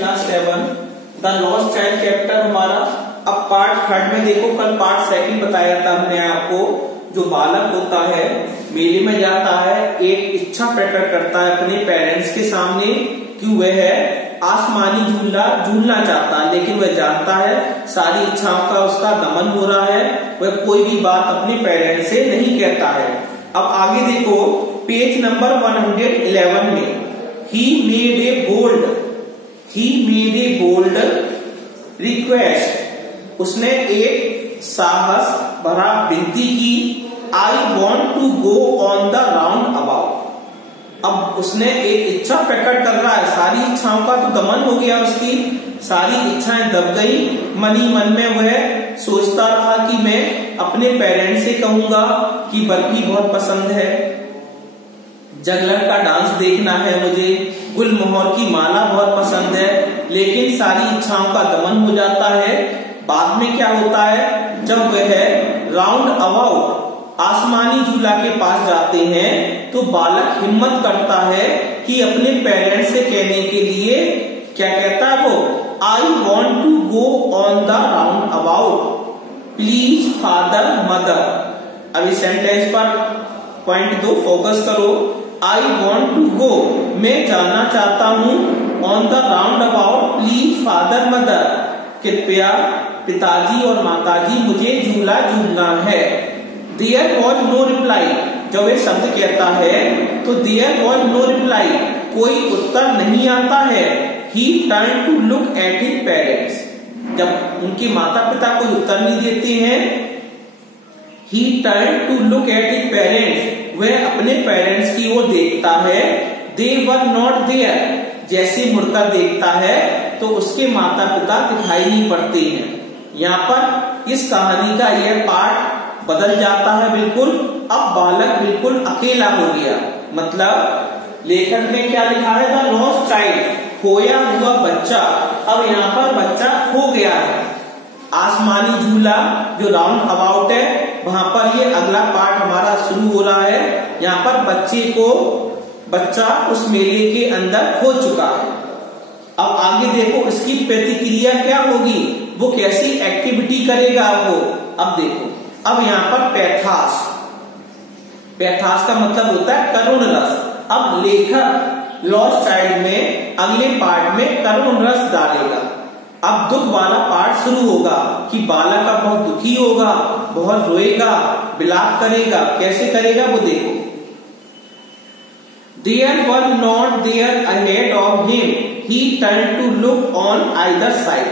Class 7 the lost child chapter हमारा। अब part third में देखो, कल पार्ट सेकंड बताया था हमने आपको। जो बालक होता है मेले में जाता है, एक इच्छा प्रकट करता है अपने पेरेंट्स के सामने कि वह आसमानी झूला झूलना चाहता है, लेकिन वह जानता है सारी इच्छाओं का उसका दमन हो रहा है, वह कोई भी बात अपने पेरेंट्स से नहीं कहता है। अब आगे देखो पेज नंबर 111 में, he made a bold request, उसने एक साहस भरा विनती की, I want to go on the roundabout। अब उसने एक इच्छा प्रकट कर रहा है, सारी इच्छाओं का तो दमन हो गया, उसकी सारी इच्छाएं दब गई। मन ही मन में वह सोचता रहा कि मैं अपने पेरेंट्स से कहूंगा कि बर्फी बहुत पसंद है, जगलर का डांस देखना है मुझे, गुलमोहर की माला बहुत पसंद है, लेकिन सारी इच्छाओं का दमन हो जाता है। बाद में क्या होता है, जब वह राउंड अबाउट आसमानी झूला के पास जाते हैं तो बालक हिम्मत करता है कि अपने पेरेंट्स से कहने के लिए क्या कहता है वो, I want to go on the round about please father mother. अब इस सेंटेंस पर पॉइंट 2 फोकस करो। आई वॉन्ट टू गो, मैं जाना चाहता हूं, on the round about please father mother, कृपया पिताजी और माताजी मुझे झूला झूलना है। There was no reply, जब ये शब्द कहता है तो there was no reply, कोई उत्तर नहीं आता है। He turned to look at his parents, जब उनके माता पिता कोई उत्तर नहीं देते हैं, he turned to look at his parents, वह अपने पेरेंट्स की ओर देखता है। They were not there, जैसे मुड़कर देखता है तो उसके माता पिता दिखाई नहीं पड़ते हैं। यहाँ पर इस कहानी का यह पार्ट बदल जाता है बिल्कुल। अब बालक बिल्कुल अकेला हो गया, मतलब लेखक ने क्या लिखा है, द लॉस्ट चाइल्ड, खोया हुआ बच्चा। अब यहाँ पर बच्चा खो गया है। आसमानी झूला जो राउंड अबाउट है, वहां पर ये अगला पार्ट हमारा शुरू हो रहा है। यहाँ पर बच्चा उस मेले के अंदर खो चुका है। अब आगे देखो इसकी प्रतिक्रिया क्या होगी, वो कैसी एक्टिविटी करेगा वो। अब देखो, अब यहाँ पर पैथास का मतलब होता है करुण रस। अब लेखक लॉस्ट चाइल्ड में अगले पार्ट में करुण रस डालेगा। अब दुख वाला पार्ट शुरू होगा कि बालक अब बहुत दुखी होगा, बहुत रोएगा, विलाप करेगा। कैसे करेगा वो देखो। There was not there ahead of him, he turned to look on either side।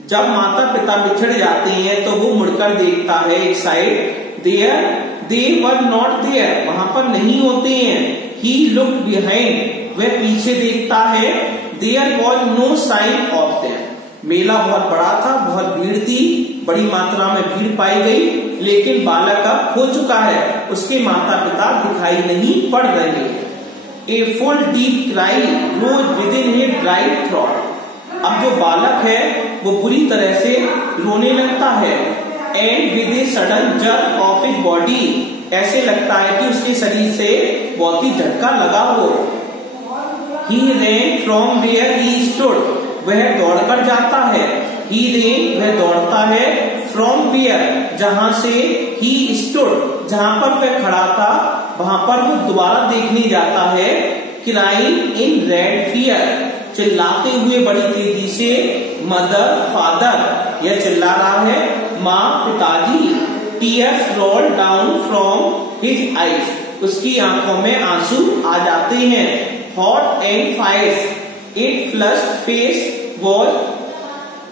जब माता पिता बिछड़ जाते हैं तो वो मुड़कर देखता है एक side. they were not there, वहां पर नहीं होते हैं। he looked behind, वह पीछे देखता है। there was no sign of them, मेला बहुत बड़ा था, बहुत भीड़ थी, बड़ी मात्रा में भीड़ पाई गई, लेकिन बालक अब खो चुका है, उसके माता पिता दिखाई नहीं पड़ रहे। a full deep cry rose within his dry throat, अब जो बालक है वो बुरी तरह से रोने लगता है। And with a sudden jerk of his body, ऐसे लगता है कि उसके शरीर से बहुत ही झटका लगा हो। He ran from where he stood, वह दौड़कर जाता है। ही ran, वह दौड़ता है। फ्रॉम वेयर, जहां से ही स्टूड, जहां पर वह खड़ा था वहां पर वो दोबारा देखने जाता है। क्राइंग इन रेड फियर, चिल्लाते हुए बड़ी तेजी से। मदर फादर, यह चिल्ला रहा है माँ पिताजी। Tears roll down from his eyes, उसकी आंखों में आंसू आ जाते हैं। Hot and fires, it flushed face was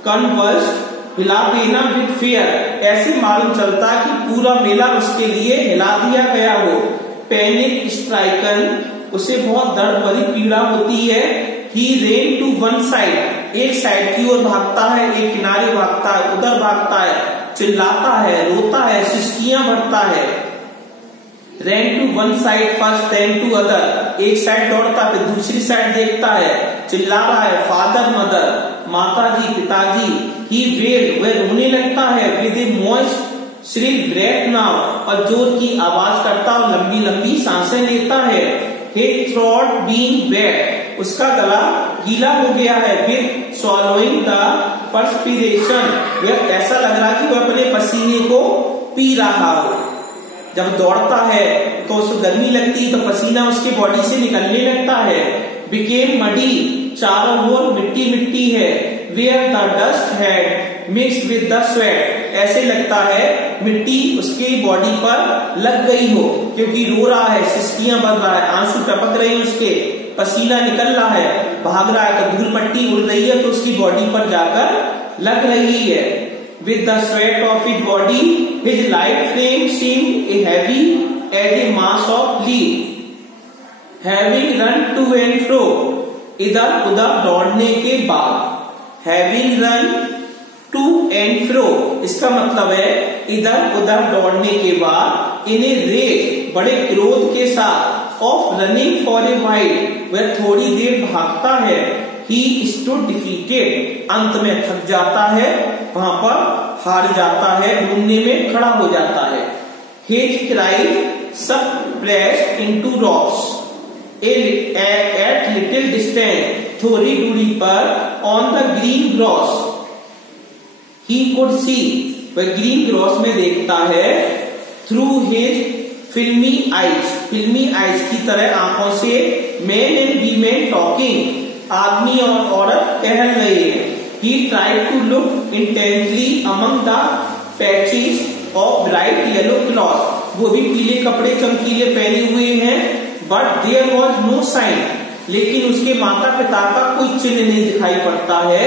convulsed, हिला देना विद फियर, ऐसे मालूम चलता कि पूरा मेला उसके लिए हिला दिया गया हो। पैनिक स्ट्राइकन, उसे बहुत दर्द भरी पीड़ा होती है। He ran to one side, एक साइड की ओर भागता है, एक किनारे भागता है, उधर भागता है, चिल्लाता है, रोता है, सिसकियां भरता है। Ran to one side first then to other, एक साइड दौड़ता है, फिर दूसरी साइड देखता है, चिल्ला रहा है फादर मदर, माताजी पिताजी। He wailed, वह रोने लगता है। With a moist shrill breath now, और जोर की आवाज करता और लंबी लंबी सांसें लेता है। His throat being wet, उसका गला गीला हो गया है। फिर swallowing the perspiration, वह ऐसा लग रहा कि वह अपने पसीने को पी रहा हो। जब दौड़ता है तो उसको गर्मी लगती है तो पसीना उसके बॉडी से निकलने लगता है। became muddy, चारों ओर मिट्टी मिट्टी है। where the dust had mixed with the sweat, ऐसे लगता है मिट्टी उसके बॉडी पर लग गई हो, क्योंकि रो रहा है, सिसकियां बन रहा है, आंसू टपक रहे हैं उसके, पसीना निकल रहा है, भाग रहा है तो धूल पट्टी उड़ रही है तो उसकी बॉडी पर जाकर लग रही है। with the sweat of his body his light frame seemed a heavy as a mass of lead, having run to and fro, इधर उधर दौड़ने के बाद। having run to and fro, इसका मतलब है इधर उधर दौड़ने के बाद। in a rage, बड़े क्रोध के साथ। of running for a while, वह थोड़ी देर भागता है। he stood defeated, अंत में थक जाता है, वहां पर हार जाता है, ढूंढने में खड़ा हो जाता है। his cries suppressed into rocks, at little distance, थोड़ी दूरी पर। on the green grass, he could see, वह ग्रीन ग्रॉस में देखता है। through his filmy eyes, फिल्मी आइज की तरह आंखों से। men and women talking, आदमी और औरत टहल रहे हैं। he tried to look intently among the patches of bright yellow cloth, वो भी पीले कपड़े चमकीले पहने हुए हैं। but there was no sign, लेकिन उसके माता पिता का कोई चिन्ह नहीं दिखाई पड़ता है।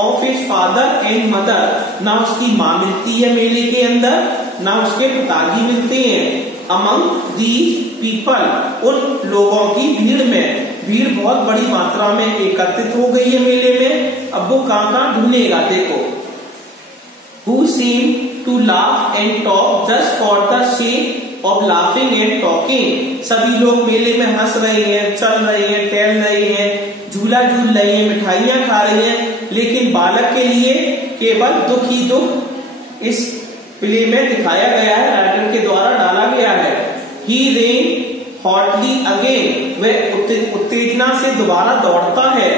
of his father and mother, ना उसकी माँ मिलती है मेले के अंदर, ना उसके पिताजी मिलते हैं। among these people, उन लोगों की भीड़ में, भीड़ बहुत बड़ी मात्रा में एकत्रित हो गई है मेले में। अब वो कहाँ ढूंढेगा, देखो। who seemed to laugh and talk just for the sake of laughing and talking, सभी लोग मेले में हंस रहे हैं, चल रहे हैं, टहल रहे हैं, झूला झूल रहे हैं, मिठाइयां खा रहे हैं, लेकिन बालक के लिए केवल दुख ही दुख इस प्ले में दिखाया गया है, राइटर के द्वारा डाला गया है। he ran hotly again, वह उत्तेजना से दोबारा दौड़ता है।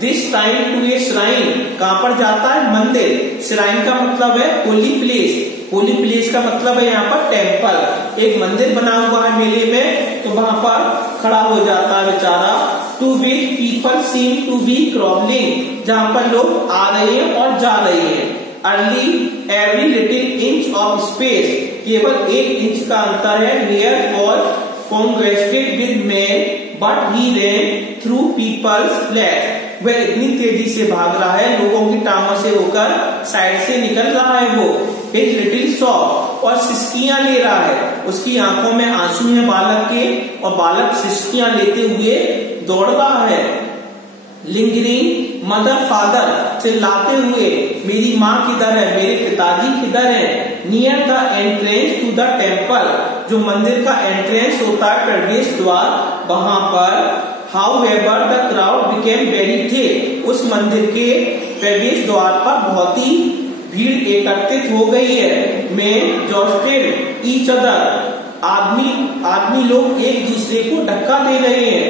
this time to a shrine, कहां पर जाता है, मंदिर। shrine का मतलब है होली प्लेस, होली प्लेस का मतलब है यहाँ पर टेम्पल, एक मंदिर बना हुआ है मेले में, तो वहां पर खड़ा हो जाता है बेचारा। to which people seem to be crawling, जहां पर लोग आ रहे हैं और जा रहे हैं। early every little inch of space, केवल 1 इंच का अंतर है। here was congested with men but he ran through people's legs, वह इतनी तेजी से भाग रहा है, लोगों की टांगों से होकर साइड से निकल रहा है वो। his little sob, और सिसकियां ले रहा है, उसकी आंखों में आंसू है बालक के, और बालक सिसकियां लेते हुए दौड़ रहा है। लिंगरिंग मदर फादर, चिल्लाते हुए, मेरी माँ किधर है, मेरे पिताजी किधर है। Near the entrance to the temple, जो मंदिर का एंट्रेंस होता है, प्रवेश द्वार, वहां पर। However, the crowd became very thick, उस मंदिर के प्रवेश द्वार पर बहुत ही भीड़ एकत्रित हो गई है। Men jostled each other, आदमी लोग एक दूसरे को धक्का दे रहे हैं।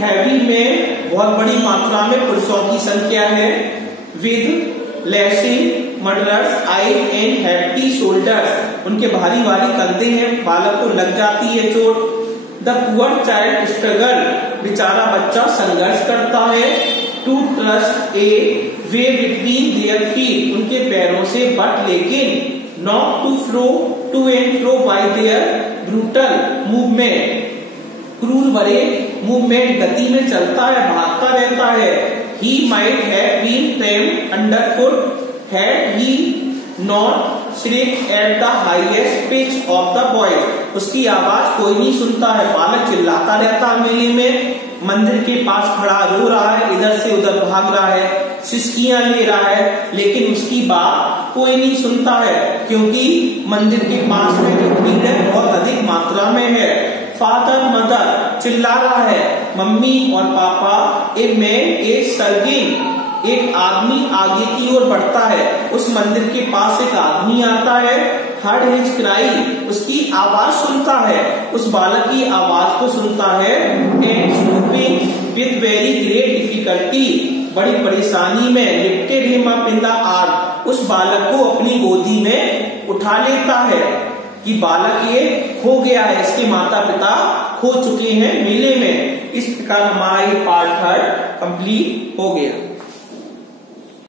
हैवी में बहुत बड़ी मात्रा में पुरुषों की संख्या है। With lashing murderers I and happy shoulders, उनके भारी भारी कंधे हैं, बालक को लग जाती है चोट। द पुअर चाइल्ड स्ट्रगल, बेचारा बच्चा संघर्ष करता है। To trust a way between their feet, उनके पैरों से बट लेकिन। Not to and fro by their brutal movement, क्रूर भरे मूवमेंट, गति में चलता है, भागता रहता है। he might have been trampled underfoot had he not shrieked at the highest pitch of the voice, उसकी आवाज कोई नहीं सुनता है, बालक चिल्लाता रहता है मेले में, मंदिर के पास खड़ा रो रहा है, इधर से उधर भाग रहा है, सिसकियां ले रहा है, लेकिन उसकी बात कोई नहीं सुनता है, क्योंकि मंदिर के पास में जो भीड़ है बहुत अधिक मात्रा में है। फादर मदर, चिल्ला रहा है, मम्मी और पापा। ए मैन ए सर्गिंग, एक आदमी आगे की ओर बढ़ता है, उस मंदिर के पास एक आदमी आता है। हर्ड हिज क्राई, उसकी आवाज सुनता है, उस बालक की आवाज को सुनता है। And stooping with very great difficulty, बड़ी परेशानी में, lifted him up in the arm, उस बालक को अपनी गोदी में उठा लेता है कि बालक ये खो गया है, इसके माता पिता खो चुके हैं मेले में। इस प्रकार हमारा ये पार्ट 3 कंप्लीट हो गया।